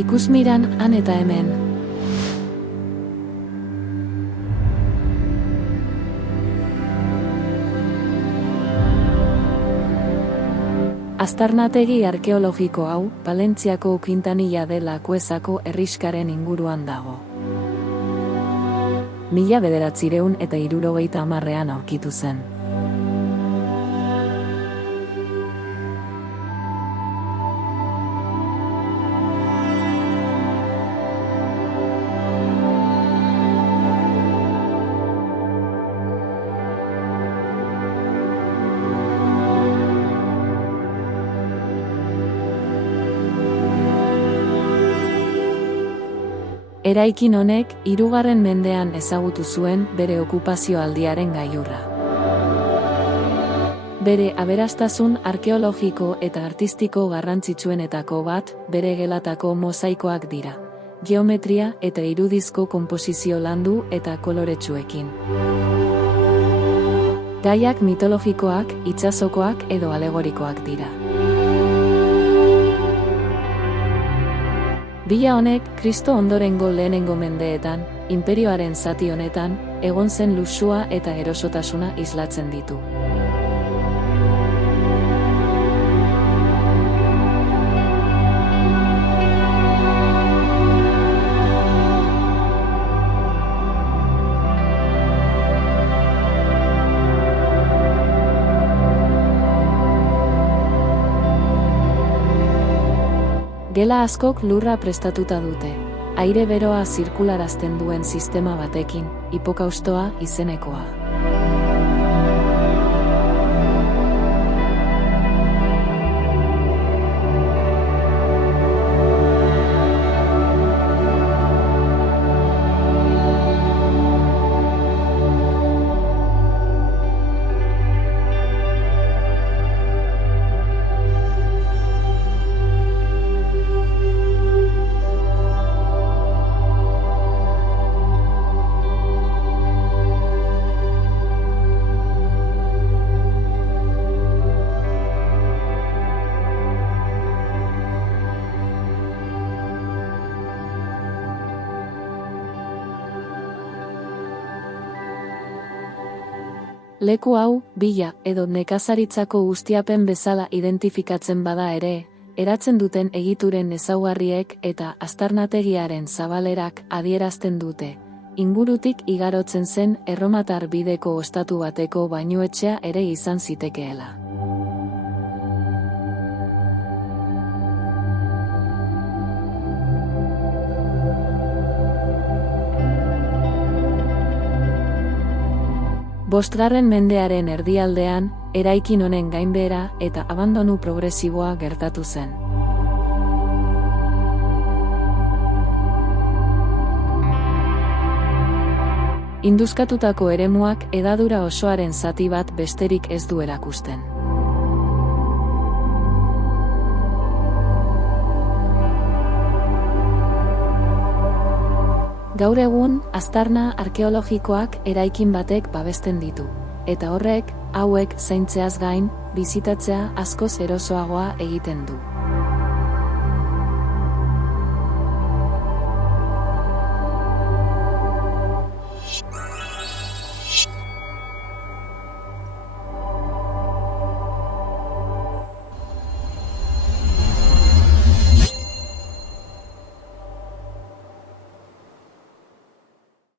Ikusmiran han eta hemen. Aztarnategi arkeologiko hau, Palentziako Quintanilla de la Cuesako herrixkaren inguruan dago. 1970ean aurkitu zen. Eraikin honek, 3. mendean ezagutu zuen bere okupazioaldiaren gailurra. Bere aberastasun arkeologiko eta artistiko garrantzitsuenetako bat, bere gelatako mosaikoak dira. Geometria eta irudizko konposizio landu eta koloretsuekin. Gaiak mitologikoak, itsasokoak edo alegorikoak dira. Bila honek, Kristo ondorengo lehenengo mendeetan, inperioaren zati honetan, egon zen luxua eta erosotasuna islatzen ditu. Gela askok lurra prestatuta dute, aire beroa zirkularazten duen sistema batekin, hipokaustoa izenekoa. Leku hau, bila edo nekazaritzako ustiapen bezala identifikatzen bada ere, eratzen duten egituren ezaugarriek eta aztarnategiaren zabalerak adierazten dute. Ingurutik igarotzen zen erromatar bideko ostatu bateko bainuetxea ere izan zitekeela. Bosgarren mendearen erdialdean, eraikin honen gainbehera eta abandonu progresiboa gertatu zen. Induzkatutako eremuak hedadura osoaren zati bat besterik ez du erakusten. Gaur egun, aztarna arkeologikoak eraikin batek babesten ditu, eta horrek, hauek zaintzeaz gain, bizitatzea askoz erosoagoa egiten du.